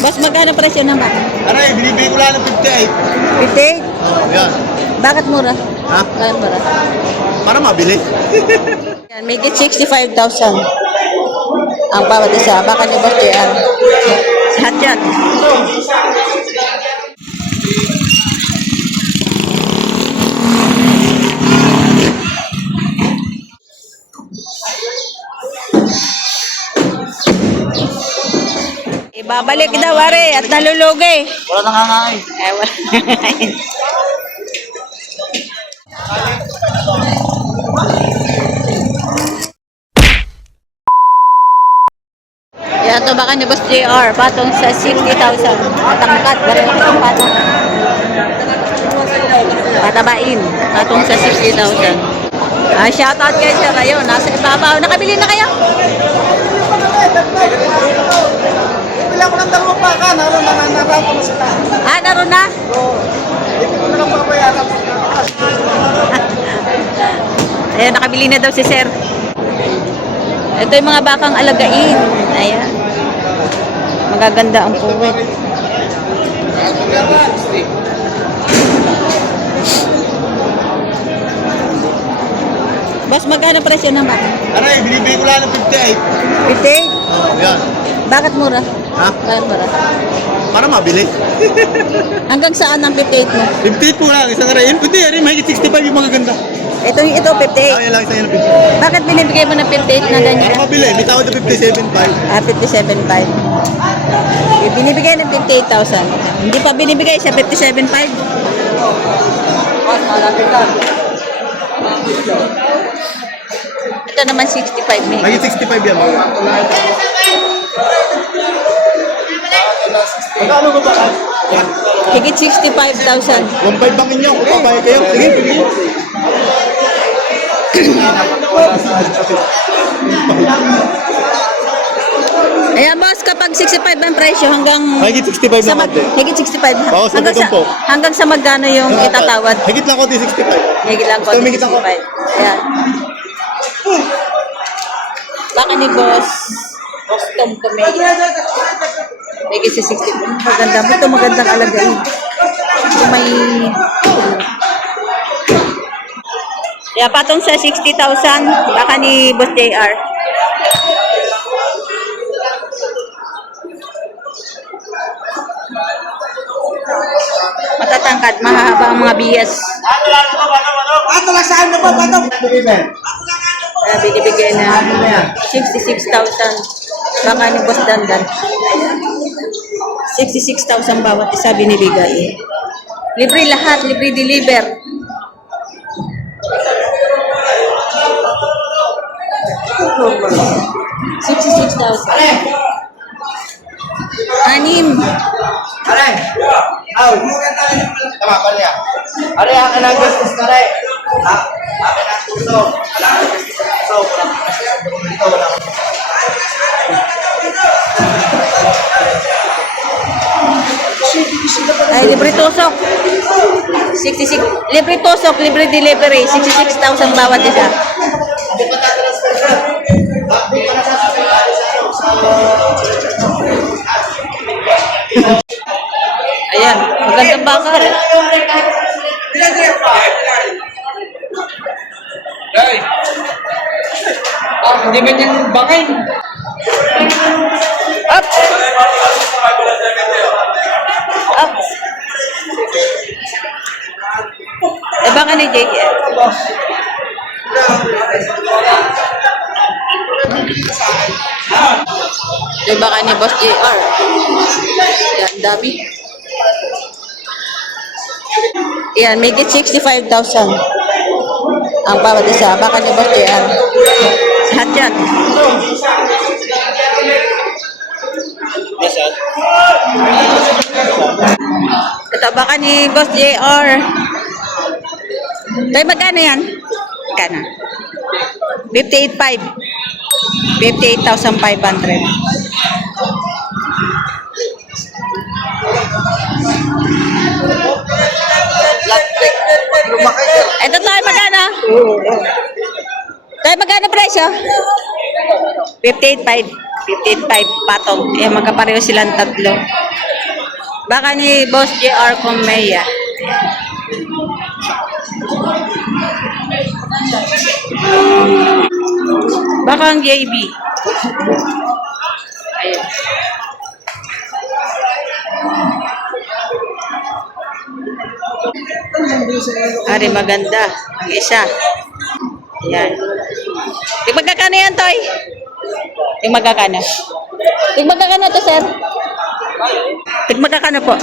Boss, magkano presyo ng baka? Aray, binibigay ko lang ng 58. 58? Oh, yan. Bakit mura? Ha? Bakit mura? Para mabili. Yan, may 65,000 ang bawat isa. Baka ni Boss JR. Lahat yan. Ibabalik daw, are, at nalulugi. Wala nang hangangay. Eh, wala. Yan, ito baka ni Boss JR. Patong sa 60,000. Matangkat. Pareho ng patong. Patabain. Patong sa 60,000. Shoutout kayo sir. Ayun, nasa ibabaw. Nakabili na kayo? Bila ko ng dalawang baka, naroon na nanaraw ko na sila. Naroon na? Oo. Hindi ko na lang babayaran. Ayun, nakabili na daw si sir. Ito yung mga bakang alagain. Ayan. Magaganda ang puwet. Boss, magkano presyo ng baka? Aray, binibigay ko lang ng 58. 58? Oh, yan. Bakit mura? Ha? Bakit mura? Para mabili. Hanggang saan ang 58 mo? 58 po lang, isang aray. Hindi, aray, mahigit 65 yung magaganda. Ito 58. Yan lang, isa yan ng 58. Bakit binibigay mo ng 58 na ganyan? Para mabili, may tawad na 57.5. 57.5. Binibigay ng 58,000. Hindi pa binibigay siya 57.5. Mas malapit lang. Ito naman 65 may. Mahigit 65 yan. Magkano ba ba? Higit 65,000. 1.5 bangin niyo, kung pabayag kayo. Sige, bigyan. Ayan boss, kapag 65 ang presyo hanggang Mahigit 65 sa na konti. higit 65 Oo, sa hanggang sa butong po. hanggang sa magkano yung itatawad? Higit lang konti 65. Higit lang ko Basta may 65. kitang- Ayan. Baka ni boss Tom Tomei. Higit sa 60. Maganda. Ito magandang alagain. Ito may patong sa 60,000. Baka ni boss JR. Matatangkad, mahahaba ang mga bias. Ato lang saan na ba? Ato? Binibigay na 66,000. Baka ni Boss Dandan. 66,000 bawat isa binibigay. Libre lahat, libre deliver. $66,000. Anim. Aray! Aw! Tama pa niya. Aray, akin ang gastos na rin. Akin ang tuso. Wala ang gastos na tuso. Wala ang gastos na tuso. Wala ang Ay, libre tusok. 66. Libre tusok, libre delivery. 66,000 bawat isa. Hindi pa tatransfer siya. Hindi pa nasasabi sa Ayan, magandang baka rin. Hey! Hindi ganyan bangay. Up! Up! Baka ni JL. Baka ni Boss JR. Yan, dami. Yan, may 65,000 ang bawat isa. Baka ni Boss JR. Lahat yan. Ito, baka ni Boss JR. Tayo, magkano yan? Magkano? 58,500. 58,500. Ito tayo, magkano? Tayo, magkano presyo? 58,500. 58,500 patong. Eh, magkapareho silang tatlo. Baka ni Boss JR Comeya. Baka ang JB. Ayun. Ari maganda. Ang isa. Yan. Yung magkakano yan, Toy? Yung magkakano? Yung magkakano to, sir? Yung magkakano po?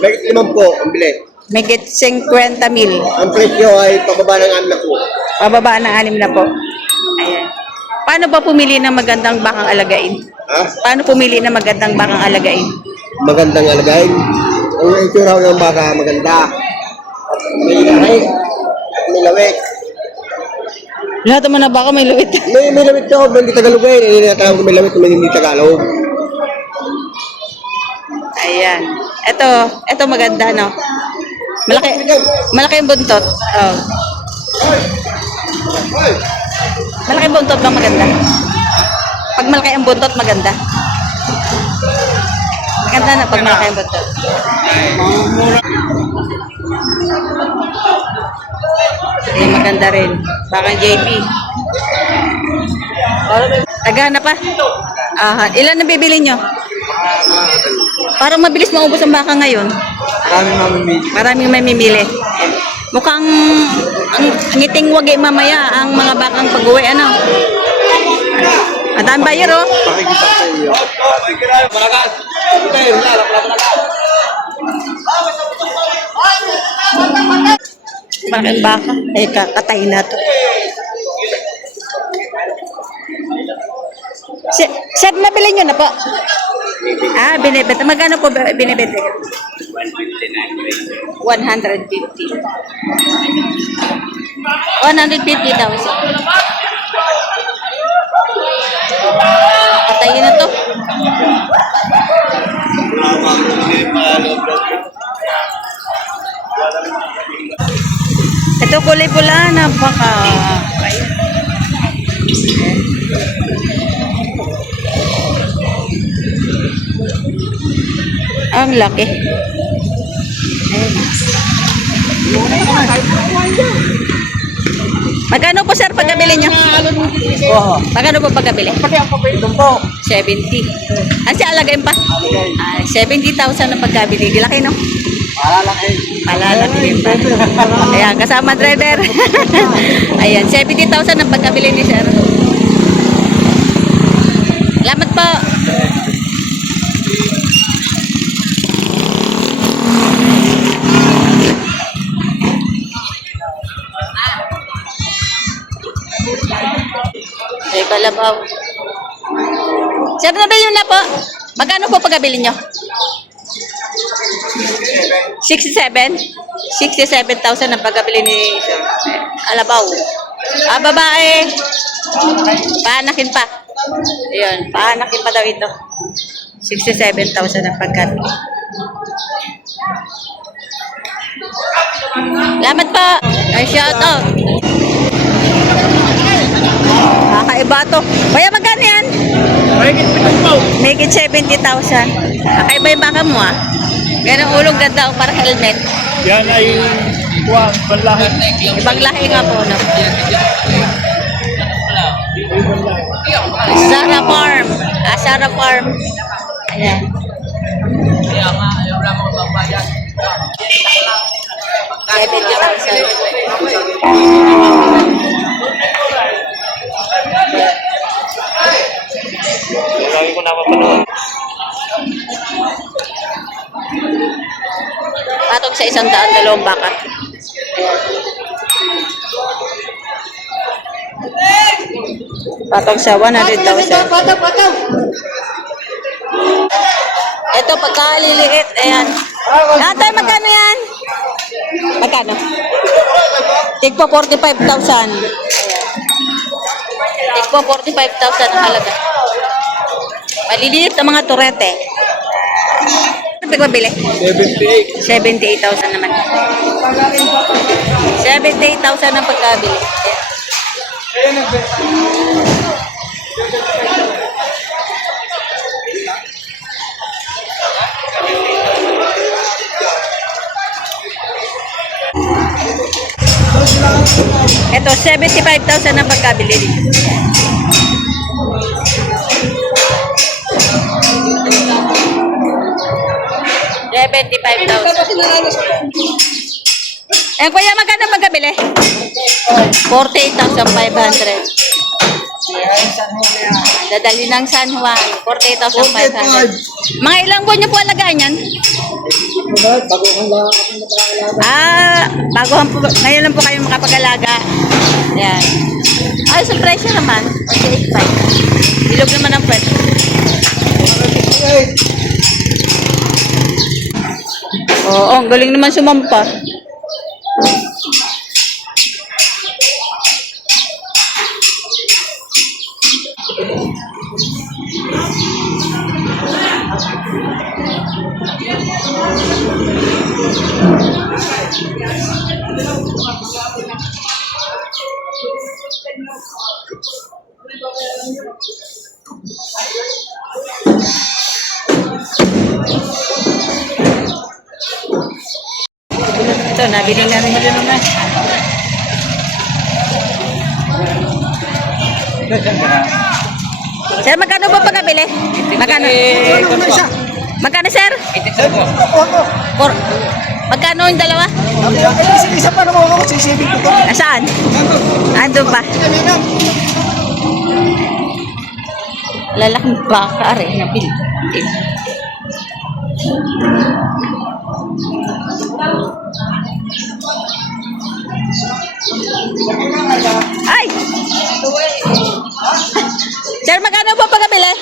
Bakit limang po ang bili? Megit 50 mil. Ang presyo ay pababa ng 6 na po. Pababa ng 6 na po. Ayan. Paano ba pumili ng magandang bakang alagain? Ha? Paano pumili ng magandang bakang alagain? Magandang alagayin. Ang itsura ng baka maganda. May lahi. May lawik. Lahat naman na baka may luwit. May lawik to, hindi Tagalog eh. Hindi natawag ko may lawik, may hindi Tagalog. Ayan. Ito maganda, no? Malaki yung buntot. Oh. Malaki yung buntot bang maganda? Pag malaki ang buntot, maganda. Maganda na pag malaki ang buntot. Eh, maganda rin. Baka JB. Tagana pa? Ilan na bibili nyo? Parang mabilis maubos ang baka ngayon. Maraming mamimili. Mukhang ang ngiting wagi mamaya ang mga bakang pag-uwi, ano? Madami buyer, oh. Pakikita ko sa iyo. Malaking baka. Eh, kakatay na to. Sir, nabili nyo na po? Binibenta. Magkano po binibenta? 150. 150,000. Patayin na to. Ito kulay pula na baka. Ang laki. Magkano po sir pagkabili nyo? Magkano po pagkabili? 70. Kasi alagayin pa? 70,000 ang pagkabili. Di laki, no? Malalaki din pa. Ayan, kasama driver. Ayan, 70,000 ang pagkabili ni sir. Salamat po. Ay, kalabaw. Sir, nabili nyo na po. Magkano po pagkabili nyo? 67? 67,000 ang pagkabili ni Sir. Alabaw. Babae. Paanakin pa. Ayun, paanakin pa daw ito. 67,000 ang pagkabili. Salamat po. Ay, shout out. Kakaiba to. Kaya magkano yan? Megit 70,000. Kakaiba yung baka mo, ah. Ganang ulong ganda, para helmet. Yan ay panlahi. Ibang lahi nga po, no? Sara Farm. Sara Farm. Ayan. Kaya nga, ayaw lang mga babayan. 70,000. Lagi ko napapanood. Patog sa 100 baka. Patog sa 100,000. Ito pagkaliliit, ayan. Natay, magkano yan? Magkano? Tigpo 45,000. Tigpo 45,000 ang halaga. Maliliit na mga turete. Ano pagpabili? 78,000 naman. 78,000 ang pagkabili. Ito, 75,000 ang pagkabili dito. 75,000. Eh, kuya, magkano magkabili? 48,500. Dadali ng San Juan, 48,500. Mga ilang buwan niyo po alagaan yan? Baguhan po, ngayon lang po kayo makapag-alaga. Yan. Ay, sa presyo naman, 48,500. Bilog naman ang presyo. Oo, ang galing naman sumampa. Ito, nabili na rin ito naman. Sir, magkano ba pagkabili? Magkano? Magkano, sir? Magkano yung dalawa? Isa pa naman ako, sisibig ko. Saan? Ando pa? Lalaking baka rin na pili. Ay! Sir, magkano po pagkabili?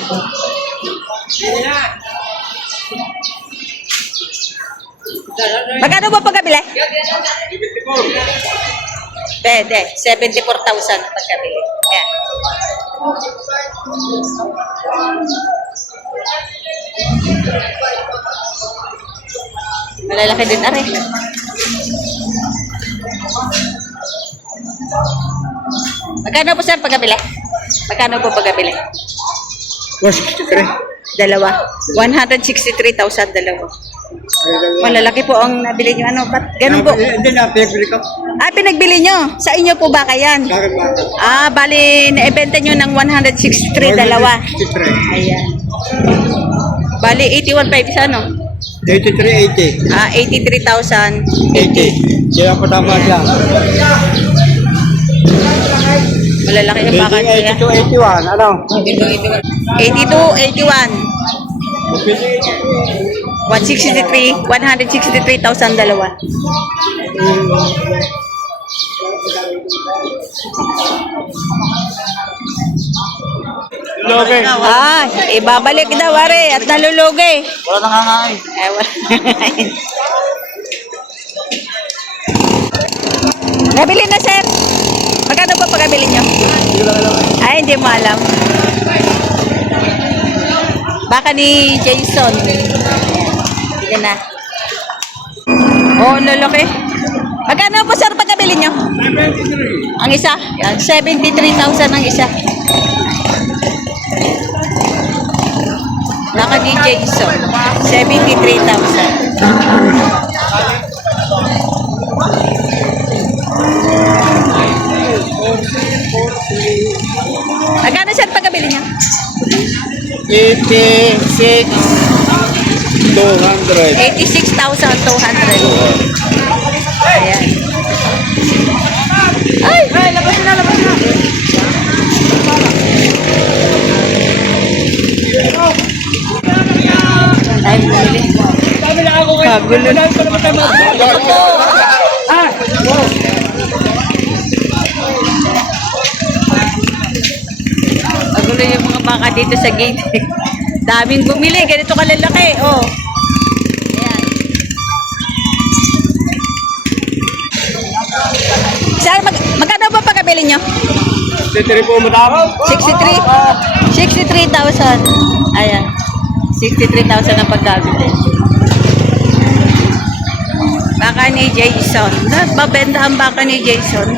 Magkano po pagkabili? Pwede. 74,000 pagkabili. Yan. Malalaki din, are. Magkano po, sir, pagkabili? Magkano po pagkabili? 163. Dalawa. 163,000 dalawa. Malalaki po ang nabili nyo. Ano? Ba't ganun po? Hindi na, pinagbili ko. Pinagbili nyo. Sa inyo po ba kayan? Bali, naibenta nyo ng 163 dalawa. 163. Ayan. Bali, 81,500 sa ano? 8380. 83,000. 80. Kaya pa tama siya. Malalaki yung baka niya. 8281. Ano? 82,81. 163,000 dalawa. Loge. Ibabalik daw, are, at nalulugi. Wala nangangain. Wala. Nabili na, sir. Magkano ba pagkabili nyo? Ay, hindi mo alam. Baka ni Jason. Sige na. Oo, lalaki. Magkano po, sir, pagkabili nyo? 73. Ang isa? Yan, 73,000 ang isa. Baka ni Jason. 73,000. Magkano, sir, pagkabili niya? 86,200. 86,200. Ayan. Ay, labas na, labas na. Ay, bumili. Kagulo na. Kagulo yung mga baka dito sa gate. Daming bumili. Ganito kalalaki. Oh. Ayan. Sir, magkano ba pagkabili nyo? 63 po, madam. 63? 63,000. Ayan. 63,000 ang pagkabili. Baka ni Jason. Babenta ang baka ni Jason.